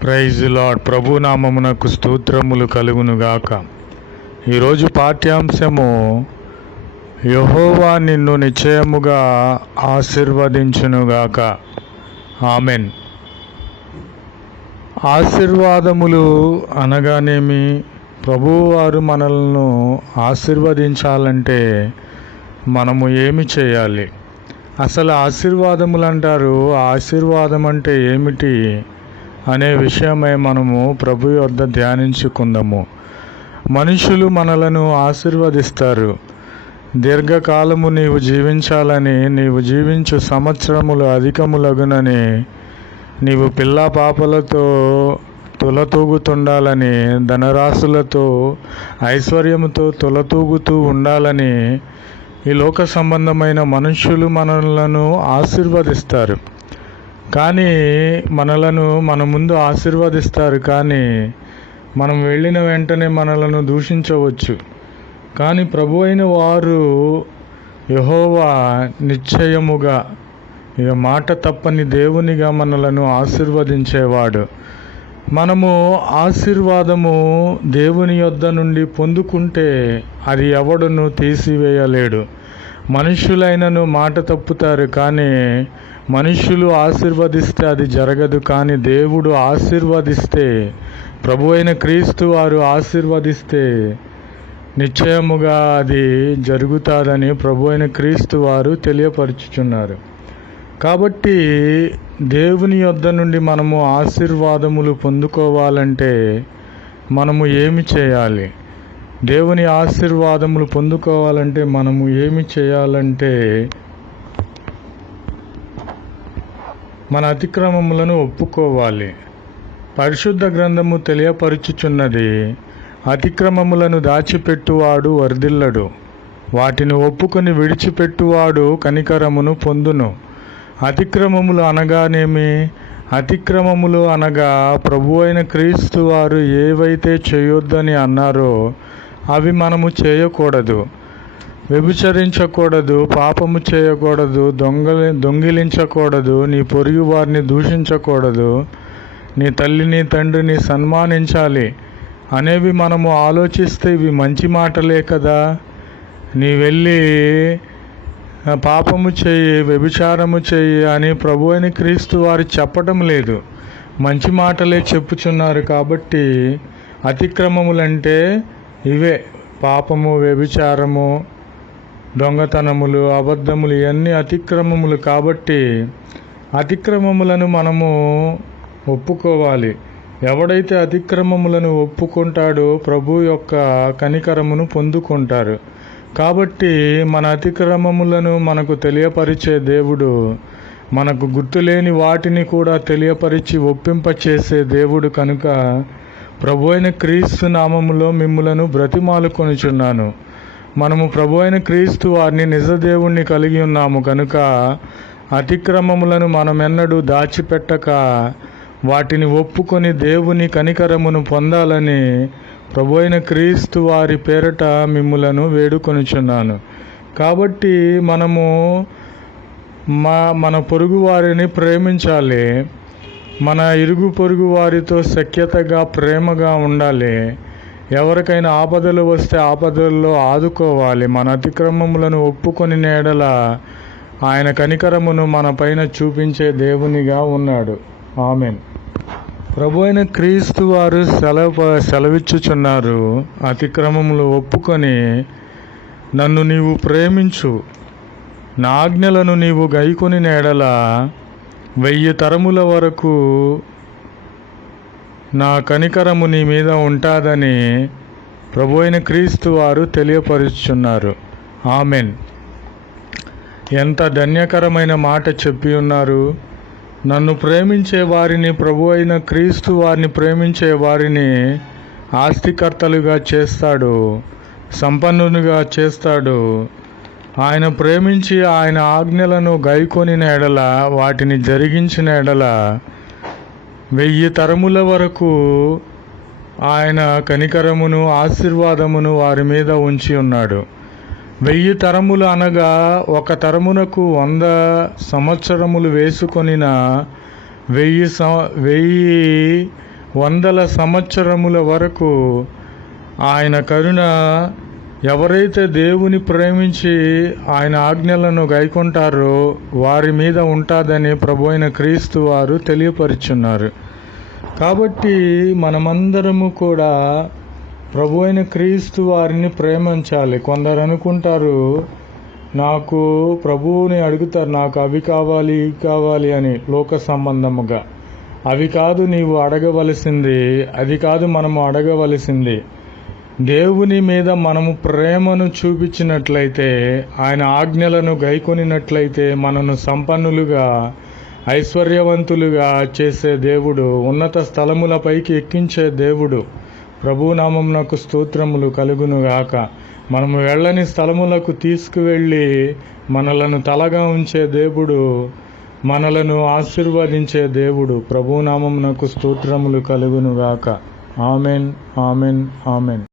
Praise lord. ప్రభు నామమునకు స్తోత్రములు కలుగునుగాక. ఈరోజు పాఠ్యాంశము యెహోవా నిన్ను నిశ్చయముగా ఆశీర్వదించునుగాక. ఆమెన్. ఆశీర్వాదములు అనగానేమి? ప్రభువారు మనల్ని ఆశీర్వదించాలంటే మనము ఏమి చేయాలి? అసలు ఆశీర్వాదములు అంటారు, ఆశీర్వాదం అంటే ఏమిటి అనే విషయమై మనము ప్రభు యొద్ద ధ్యానించుకుందాము. మనుషులు మనలను ఆశీర్వదిస్తారు. దీర్ఘకాలము నీవు జీవించాలని, నీవు జీవించు సంవత్సరములు అధికములగునని, నీవు పిల్లా పాపలతో తులతూగుతుండాలని, ధనరాశులతో ఐశ్వర్యముతో తులతూగుతూ ఉండాలని ఈ లోక సంబంధమైన మనుషులు మనలను ఆశీర్వదిస్తారు. కానీ మనలను మన ముందు ఆశీర్వదిస్తారు, కానీ మనం వెళ్ళిన వెంటనే మనలను దూషించవచ్చు. కానీ ప్రభు అయిన వారు యెహోవా నిశ్చయముగా, ఇక మాట తప్పని దేవునిగా మనలను ఆశీర్వదించేవాడు. మనము ఆశీర్వాదము దేవుని యొద్ద నుండి పొందుకుంటే అది ఎవడును తీసివేయలేడు. మనుషులైనను మాట తప్పుతారు, కానీ మనుషులు ఆశీర్వదిస్తే అది జరగదు. కానీ దేవుడు ఆశీర్వదిస్తే, ప్రభు అయిన క్రీస్తు వారు ఆశీర్వదిస్తే నిశ్చయముగా అది జరుగుతుందని ప్రభు అయిన క్రీస్తు వారు తెలియపరుచుచున్నారు. కాబట్టి దేవుని యొద్ద నుండి మనము ఆశీర్వాదములు పొందుకోవాలంటే మనము ఏమి చేయాలి? దేవుని ఆశీర్వాదములు పొందుకోవాలంటే మనము ఏమి చేయాలంటే మన అతిక్రమములను ఒప్పుకోవాలి. పరిశుద్ధ గ్రంథము తెలియపరుచుచున్నది, అతిక్రమములను దాచిపెట్టువాడు వర్ధిల్లడు, వాటిని ఒప్పుకొని విడిచిపెట్టువాడు కనికరమును పొందును. అతిక్రమములు అనగానేమి? అతిక్రమములు అనగా ప్రభు అయిన క్రీస్తు వారు ఏవైతే చేయొద్దని అన్నారో అవి మనము చేయకూడదు. వ్యభిచరించకూడదు, పాపము చేయకూడదు, దొంగిలించకూడదు, నీ పొరుగు వారిని దూషించకూడదు, నీ తల్లిని తండ్రిని సన్మానించాలి అనేవి మనము ఆలోచిస్తే ఇవి మంచి మాటలే కదా. నీ వెళ్ళి పాపము చేయి, వ్యభిచారము చేయి అని ప్రభు అయిన క్రీస్తు వారు చెప్పటం లేదు, మంచి మాటలే చెప్పుచున్నారు. కాబట్టి అతిక్రమములంటే ఇవే: పాపము, వ్యభిచారము, దొంగతనములు, అబద్ధములు, ఇవన్నీ అతిక్రమములు. కాబట్టి అతిక్రమములను మనము ఒప్పుకోవాలి. ఎవడైతే అతిక్రమములను ఒప్పుకుంటాడో ప్రభు యొక్క కనికరమును పొందుకుంటారు. కాబట్టి మన అతిక్రమములను మనకు తెలియపరిచే దేవుడు, మనకు గుర్తులేని వాటిని కూడా తెలియపరిచి ఒప్పింపచేసే దేవుడు కనుక ప్రభు అయిన క్రీస్తు నామములో మిమ్ములను బ్రతిమాలుకొనుచున్నాను. మనము ప్రభు అయిన క్రీస్తు వారిని నిజదేవుణ్ణి కలిగి ఉన్నాము కనుక అతిక్రమములను మనమెన్నడూ దాచిపెట్టక వాటిని ఒప్పుకొని దేవుని కనికరమును పొందాలని ప్రభు అయిన క్రీస్తు వారి పేరట మిమ్ములను వేడుకొనుచున్నాను. కాబట్టి మనము మన పొరుగు వారిని ప్రేమించాలి. మన ఇరుగు పొరుగు వారితో సఖ్యతగా, ప్రేమగా ఉండాలి. ఎవరికైనా ఆపదలు వస్తే ఆపదల్లో ఆదుకోవాలి. మన అతిక్రమములను ఒప్పుకొని ఎడల ఆయన కనికరమును మన పైన చూపించే దేవునిగా ఉన్నాడు. ఆమెన్. ప్రభు అయిన క్రీస్తు వారు సెలవిచ్చుచున్నారు, అతిక్రమములు ఒప్పుకొని నన్ను నీవు ప్రేమించు, నా ఆజ్ఞలను నీవు గైకొని ఎడల 1000 తరముల వరకు నా కనికరము నీ మీద ఉంటాదని ప్రభు అయిన క్రీస్తు వారు తెలియపరుచుచున్నారు. ఆమెన్. ఎంత ధన్యకరమైన మాట చెప్పి ఉన్నారు. నన్ను ప్రేమించే వారిని, ప్రభు అయిన క్రీస్తు వారిని ప్రేమించే వారిని ఆస్తికర్తలుగా చేస్తాడు, సంపన్నునిగా చేస్తాడు. ఆయన ప్రేమించి ఆయన ఆజ్ఞలను గైకొని ఎడల, వాటిని జరిగించిన ఎడల 1000 తరముల వరకు ఆయన కనికరమును, ఆశీర్వాదమును వారి మీద ఉంచి ఉన్నాడు. 1000 తరములు అనగా ఒక తరమునకు 100 సంవత్సరములు వేసుకొనిన వందల సంవత్సరముల వరకు ఆయన కరుణ ఎవరైతే దేవుని ప్రేమించి ఆయన ఆజ్ఞలను గైకొంటారో వారి మీద ఉంటుందని ప్రభువైన క్రీస్తు వారు తెలియపరుచున్నారు. కాబట్టి మనమందరము కూడా ప్రభువైన క్రీస్తు వారిని ప్రేమించాలి. కొందరు అనుకుంటారు, నాకు ప్రభువుని అడుగుతారు, నాకు అవి కావాలి ఇవి కావాలి అని లోక సంబంధముగా. అవి కాదు నీవు అడగవలసింది, అది కాదు మనము అడగవలసింది. దేవుని మీద మనము ప్రేమను చూపించినట్లయితే, ఆయన ఆజ్ఞలను గైకొనినట్లయితే మనను సంపన్నులుగా ఐశ్వర్యవంతులుగా చేసే దేవుడు, ఉన్నత స్థలములపైకి ఎక్కించే దేవుడు. ప్రభునామమునకు స్తోత్రములు కలుగునుగాక. మనము వెళ్ళని స్థలములకు తీసుకువెళ్ళి మనలను తలగా ఉంచే దేవుడు, మనలను ఆశీర్వదించే దేవుడు. ప్రభునామమునకు స్తోత్రములు కలుగునుగాక. Amen, amen, amen.